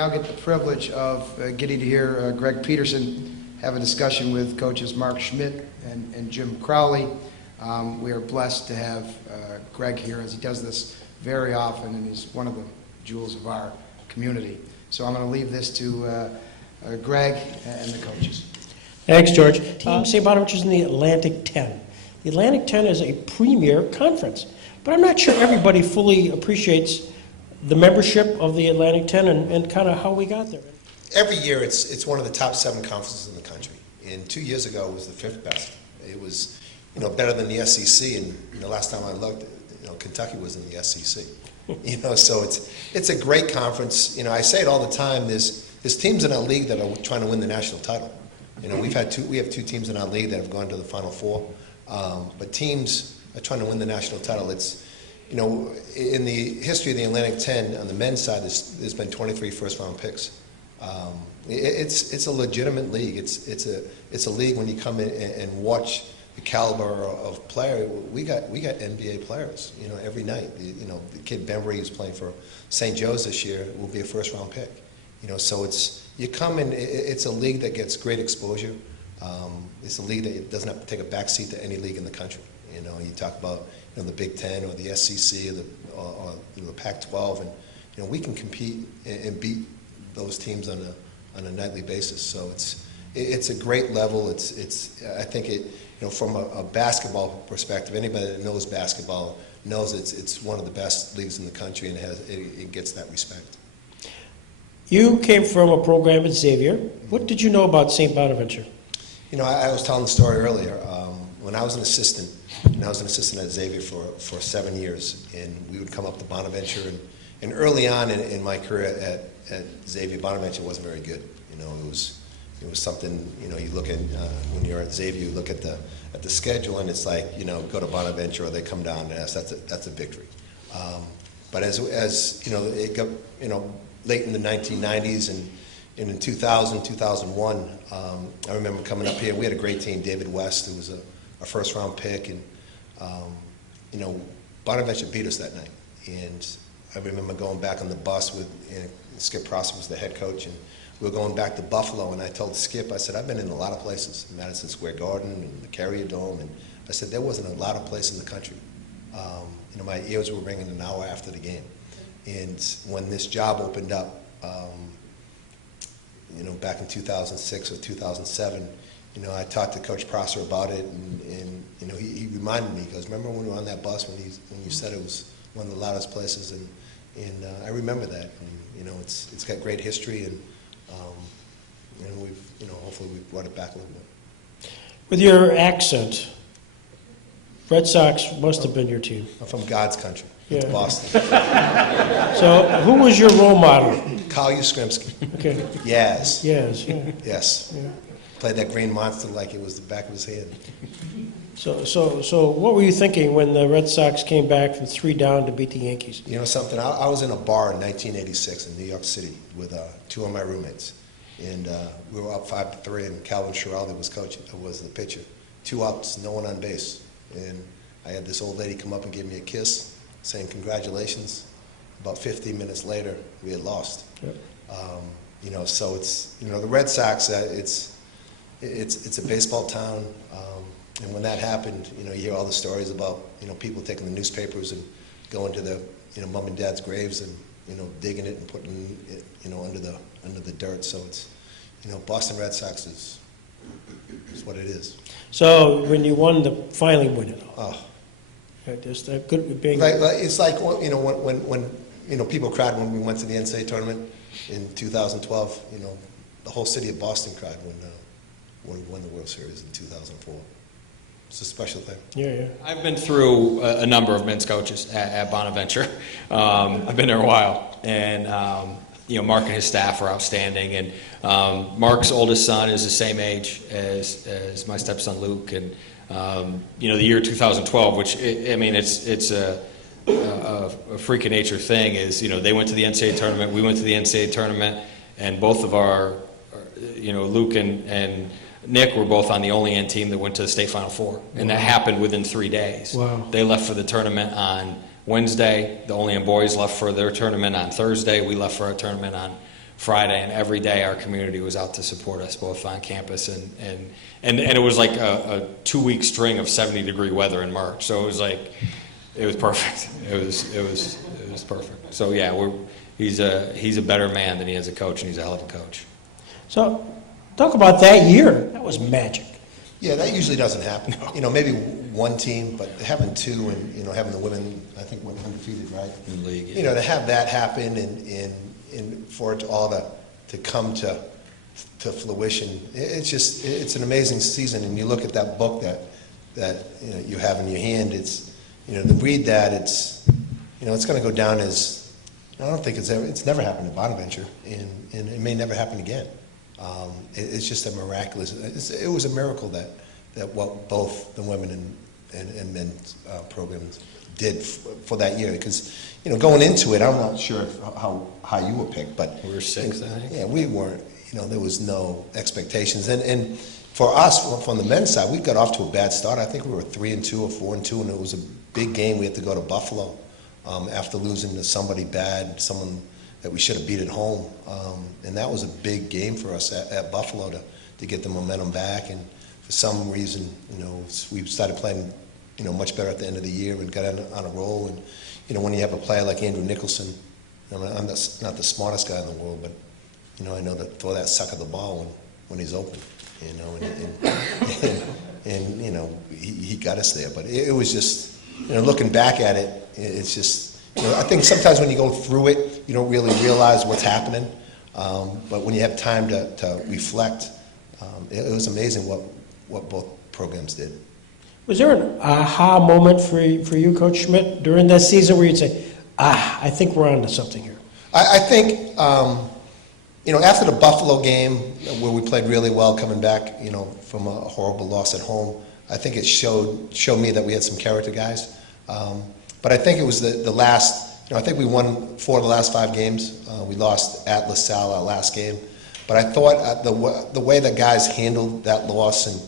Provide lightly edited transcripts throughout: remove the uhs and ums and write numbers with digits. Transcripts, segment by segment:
now get the privilege of getting to hear Greg Peterson have a discussion with coaches Mark Schmidt and Jim Crowley. We are blessed to have Greg here, as he does this very often, and he's one of the jewels of our community. So I'm going to leave this to Greg and the coaches. Thanks, George. Team St. Bonaventure's in the Atlantic 10. The Atlantic 10 is a premier conference, but I'm not sure everybody fully appreciates the membership of the Atlantic 10 and kind of how we got there. Every year, it's one of the top 7 conferences in the country. And 2 years ago, it was the 5th best. It was, better than the SEC. And the last time I looked, Kentucky was in the SEC. So it's a great conference. I say it all the time. There's teams in our league that are trying to win the national title. We have 2 teams in our league that have gone to the Final Four. But teams are trying to win the national title. It's in the history of the Atlantic 10, on the men's side, there's been 23 first-round picks. It's a legitimate league. It's a league when you come in and watch the caliber of player. We got NBA players. Every night. The kid Bembry who's playing for St. Joe's this year will be a first-round pick. So you come in. It's a league that gets great exposure. It's a league that doesn't have to take a backseat to any league in the country. You talk about the Big Ten or the SEC or the Pac-12, and we can compete and beat those teams on a nightly basis. So it's a great level. I think from a basketball perspective, anybody that knows basketball knows it's one of the best leagues in the country, and it gets that respect. You came from a program at Xavier. What did you know about St. Bonaventure? I was telling the story earlier. When I was an assistant, at Xavier for 7 years, and we would come up to Bonaventure, and early on in my career at Xavier, Bonaventure wasn't very good. It was something. You look at when you're at Xavier, you look at the schedule, and it's like go to Bonaventure or they come down to us. That's a victory. But as it got late in the 1990s and in 2000, 2001, I remember coming up here. We had a great team. David West, who was a first-round pick, and Bonaventure beat us that night. And I remember going back on the bus with Skip Prosser was the head coach, and we were going back to Buffalo. And I told Skip, I said, I've been in a lot of places, Madison Square Garden and the Carrier Dome, and I said there wasn't a lot of places in the country. My ears were ringing an hour after the game. And when this job opened up, back in 2006 or 2007, I talked to Coach Prosser about it, and he reminded me. He goes, "Remember when we were on that bus when you said it was one of the loudest places?" And I remember that. And, it's got great history, and we've hopefully we've brought it back a little bit. With your accent, Red Sox must have been your team. I'm from God's country. Yeah. It's Boston. So, who was your role model? Carl Yastrzemski. Okay. Yes. Yes. Yeah. Yes. Yeah. Played that green monster like it was the back of his hand. So, what were you thinking when the Red Sox came back from 3 down to beat the Yankees? Something. I was in a bar in 1986 in New York City with 2 of my roommates, and we were up 5-3, and Calvin Schiraldi was the pitcher. 2 outs, no one on base, and I had this old lady come up and give me a kiss, saying congratulations. About 15 minutes later, we had lost. Yep. So it's the Red Sox. It's a baseball town, and when that happened, you hear all the stories about people taking the newspapers and going to the mom and dad's graves and digging it and putting it under the dirt. So it's Boston Red Sox is what it is. So when you finally win it, just good being. It's like when people cried when we went to the NCAA tournament in 2012. The whole city of Boston cried when we won the World Series in 2004. It's a special thing. Yeah. I've been through a number of men's coaches at Bonaventure. I've been there a while, and Mark and his staff are outstanding. And Mark's oldest son is the same age as my stepson Luke, and the year 2012, which it's a freak of nature thing. Is they went to the NCAA tournament, we went to the NCAA tournament, and both of our Luke and Nick were both on the only N team that went to the state Final Four, and that happened within 3 days. Wow. They left for the tournament on Wednesday. The only N boys left for their tournament on Thursday. We left for our tournament on Friday, and every day our community was out to support us, both on campus and it was like a 2-week string of 70-degree weather in March. So it was perfect. It was perfect. So yeah, he's a better man than he is a coach, and he's a hell of a coach. So, talk about that year. That was magic. Yeah, that usually doesn't happen. Maybe one team, but having two and, having the women, I think, went undefeated, right? In the league, yeah. To have that happen and for it all to come to fruition, it's an amazing season. And you look at that book that you have in your hand, it's, to read that, it's going to go down as, I don't think it's never happened at Bonaventure, and it may never happen again. It's just a miraculous. It was a miracle that what both the women and men's programs did for that year. Because going into it, I'm not sure how you were picked, but We were sixth, I think. Yeah, we weren't. There was no expectations, and for us from the men's side, we got off to a bad start. I think we were 3-2 or 4-2, and it was a big game. We had to go to Buffalo after losing to somebody bad, someone that we should have beat at home, and that was a big game for us at Buffalo to get the momentum back. And for some reason, we started playing, much better at the end of the year and got on a roll. And when you have a player like Andrew Nicholson, I'm not the smartest guy in the world, but I know to throw that sucker the ball when he's open, and he got us there. But it was just, looking back at it, it's just. I think sometimes when you go through it, you don't really realize what's happening. But when you have time to reflect, it was amazing what both programs did. Was there an aha moment for you, Coach Schmidt, during that season where you'd say, I think we're on to something here? I think, after the Buffalo game, where we played really well coming back, from a horrible loss at home, I think it showed me that we had some character guys. But I think it was the last, I think we won 4 of the last 5 games. We lost at LaSalle our last game. But I thought the way that guys handled that loss, and,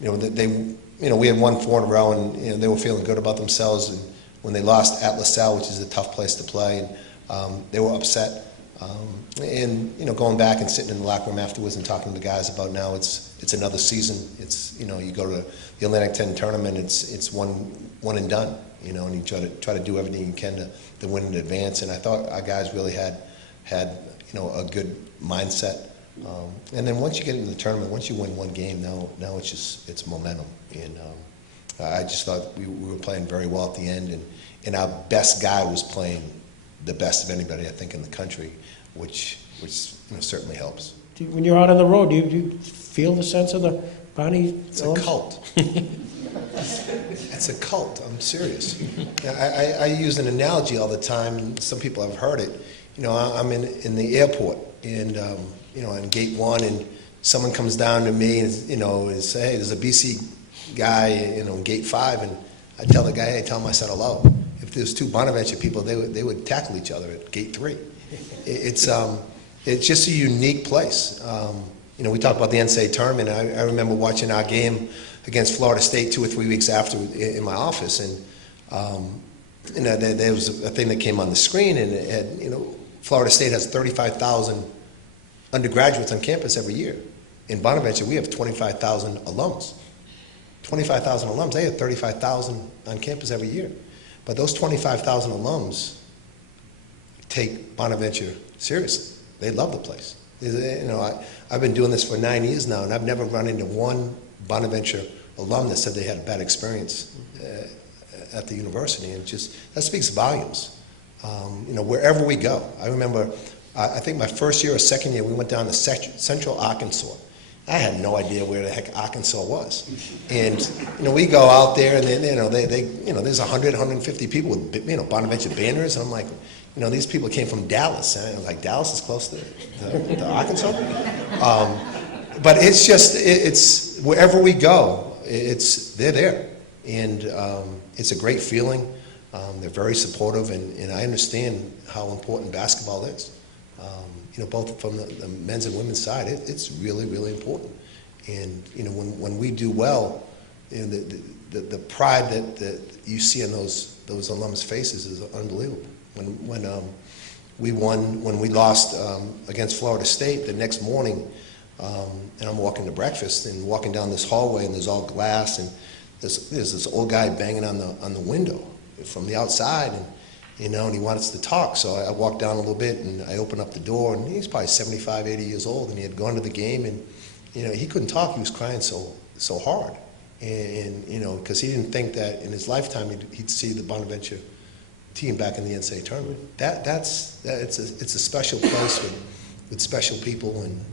we had won 4 in a row, and they were feeling good about themselves. And when they lost at LaSalle, which is a tough place to play, and they were upset. And, going back and sitting in the locker room afterwards and talking to the guys about now it's another season. It's, you go to the Atlantic 10 tournament, it's one and done. And you try to do everything you can to win in advance. And I thought our guys really had a good mindset. And then once you get into the tournament, once you win one game, now it's momentum. And I just thought we were playing very well at the end, and our best guy was playing the best of anybody, I think, in the country, which certainly helps. When you're out on the road, do you feel the sense of the Bonnie? It's a cult. It's a cult. I'm serious. I use an analogy all the time, and some people have heard it. I'm in the airport, and on gate 1, and someone comes down to me and says, hey, there's a BC guy, in gate 5, and I tell the guy, hey, tell him I said hello. If there's 2 Bonaventure people, they would tackle each other at gate 3. It's just a unique place. We talk about the NCAA tournament. I remember watching our game against Florida State 2 or 3 weeks after in my office, and there was a thing that came on the screen, and it had, Florida State has 35,000 undergraduates on campus every year. In Bonaventure, we have 25,000 alums. 25,000 alums. They have 35,000 on campus every year. But those 25,000 alums take Bonaventure seriously. They love the place. I've been doing this for 9 years now, and I've never run into one Bonaventure alum that said they had a bad experience at the university, and that speaks volumes. Wherever we go. I remember, I think my first year or second year, we went down to Central Arkansas. I had no idea where the heck Arkansas was, and we go out there, and then there's 100, 150 people with Bonaventure banners, and I'm like, these people came from Dallas, and I was like, Dallas is close to Arkansas. But it's wherever we go, they're there, and it's a great feeling. They're very supportive, and I understand how important basketball is. Both from the men's and women's side, it's really, really important. And when we do well, the pride that you see in those alums' faces is unbelievable. we won when we lost against Florida State the next morning. And I'm walking to breakfast and walking down this hallway, and there's all glass, and there's this old guy banging on the window from the outside, and and he wanted us to talk. So I walked down a little bit, and I opened up the door, and he's probably 75, 80 years old, and he had gone to the game, and he couldn't talk. He was crying so hard, and because he didn't think that in his lifetime he'd see the Bonaventure team back in the NCAA tournament. It's a special place with special people, and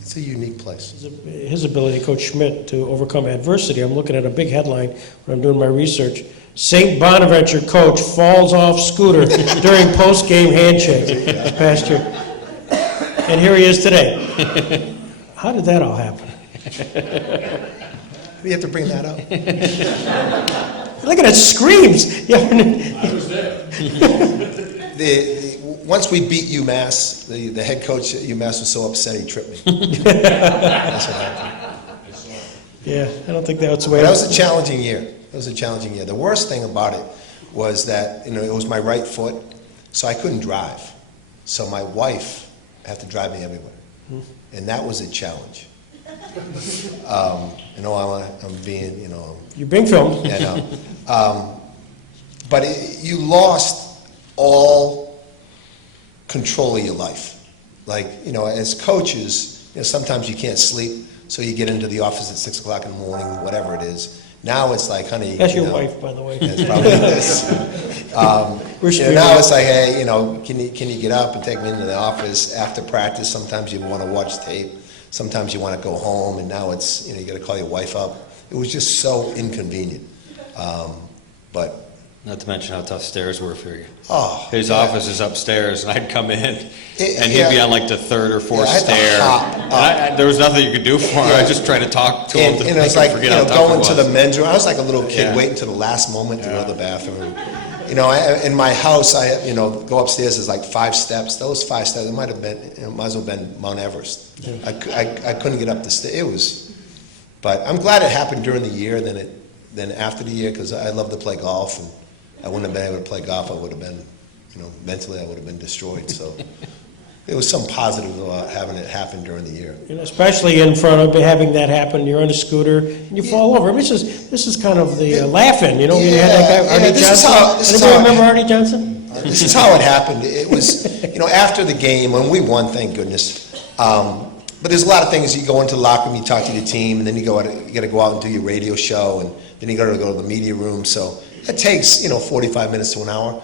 it's a unique place. His ability, Coach Schmidt, to overcome adversity. I'm looking at a big headline when I'm doing my research. St. Bonaventure coach falls off scooter during post-game handshake this past year. And here he is today. How did that all happen? You have to bring that up. Look at it, screams. I was there. Once we beat UMass, the head coach at UMass was so upset he tripped me. That's what happened. Yeah, I don't think that's the way. But that was a challenging year. It was a challenging year. The worst thing about it was that it was my right foot, so I couldn't drive. So my wife had to drive me everywhere, and that was a challenge. I'm being, You're being filmed. Yeah, no. But you lost all control of your life. Like, as coaches, sometimes you can't sleep, so you get into the office at 6 o'clock in the morning, whatever it is. Now it's like, honey. That's your wife, by the way. It's probably this. Now it's like, hey, can you get up and take me into the office after practice? Sometimes you want to watch tape. Sometimes you want to go home, and now it's, you got to call your wife up. It was just so inconvenient. But Not to mention how tough stairs were for you. Oh, His yeah. office is upstairs, and I'd come in, and he'd yeah. be on like the third or fourth Yeah, I had to stair. hop And there was nothing you could do for him. I just tried to talk to him to And make it's him like, forget how tough going it to was. the men's room. I was like a little kid Yeah. waiting to the last moment to go to the bathroom. In my house, I go upstairs. There's like 5 steps. Those 5 steps, it might as well have been Mount Everest. I couldn't get up the stairs. But I'm glad it happened during the year than after the year, because I love to play golf, and I wouldn't have been able to play golf. I would have been, mentally I would have been destroyed. So there was some positive about having it happen during the year. And especially in front of having that happen, you're on a scooter and you fall over. I mean, this is kind of the laughing, you had that guy, Artie Johnson. Anybody remember Artie Johnson? This is how it happened. It was, after the game, when we won, thank goodness. But there's a lot of things. You go into the locker room, you talk to the team, and then you got to go out and do your radio show, and then you got to go to the media room. So it takes 45 minutes to an hour.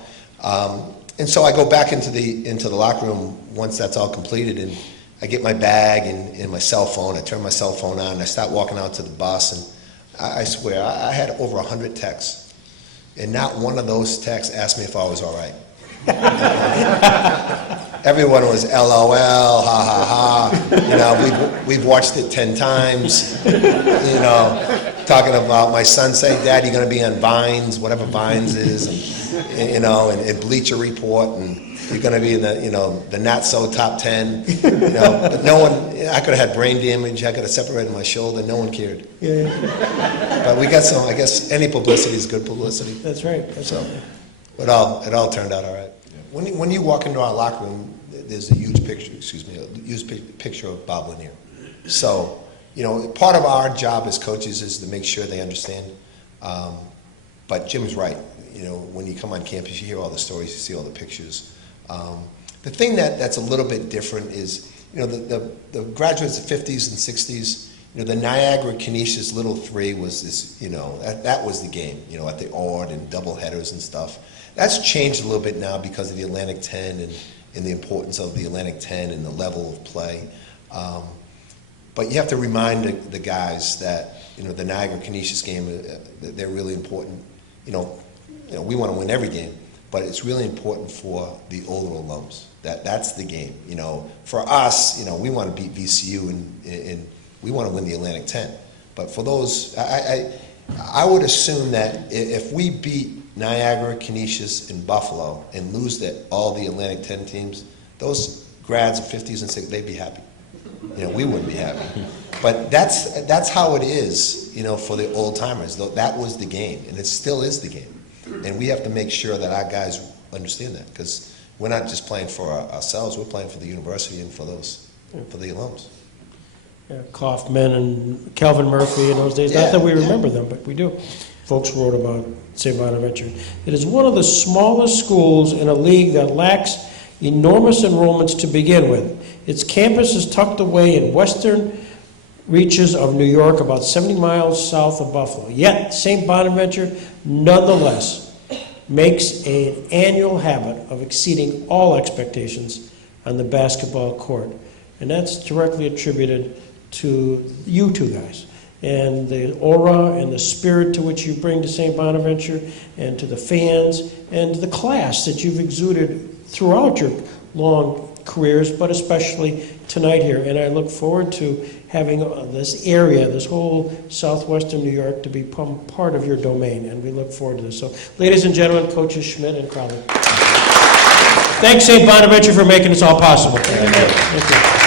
And so I go back into the locker room once that's all completed, and I get my bag and my cell phone. I turn my cell phone on, and I start walking out to the bus, and I swear I had over 100 texts, and not one of those texts asked me if I was all right. Everyone was LOL, ha ha ha. We've watched it 10 times. Talking about my son saying, "Dad, you're going to be on Vines, whatever Vines is, and Bleacher Report, and you're going to be in the not so top 10." But no one. I could have had brain damage. I could have separated my shoulder. No one cared. Yeah, But we got some. I guess any publicity is good publicity. that's right. So it all turned out all right. When you walk into our locker room, there's a huge picture of Bob Lanier. So, part of our job as coaches is to make sure they understand. But Jim's right. When you come on campus, you hear all the stories, you see all the pictures. The thing that's a little bit different is, the graduates of the 50s and 60s, the Niagara Canisius Little 3 was this, that was the game, at the Ord and double headers and stuff. That's changed a little bit now because of the Atlantic 10 and the importance of the Atlantic 10 and the level of play. But you have to remind the guys that, the Niagara Canisius game, that they're really important. We want to win every game, but it's really important for the older alums. That's the game. For us, we want to beat VCU and we want to win the Atlantic 10. But for those, I would assume that if we beat Niagara, Canisius, and Buffalo and lose all the Atlantic 10 teams, those grads of 50s and 60s, they'd be happy. We wouldn't be happy. But that's how it is, for the old timers. That was the game, and it still is the game. And we have to make sure that our guys understand that, because we're not just playing for ourselves, we're playing for the university and for the alums. Yeah, Kaufman and Calvin Murphy in those days. Not that we remember them, but we do. Folks wrote about St. Bonaventure. It is one of the smallest schools in a league that lacks enormous enrollments to begin with. Its campus is tucked away in western reaches of New York, about 70 miles south of Buffalo. Yet, St. Bonaventure, nonetheless, makes an annual habit of exceeding all expectations on the basketball court. And that's directly attributed to you two guys. And the aura and the spirit to which you bring to St. Bonaventure, and to the fans, and to the class that you've exuded throughout your long careers, but especially tonight here. And I look forward to having this area, this whole southwestern New York, to become part of your domain, and we look forward to this. So, ladies and gentlemen, Coaches Schmidt and Crowley. Thanks, St. Bonaventure, for making this all possible. Thank you.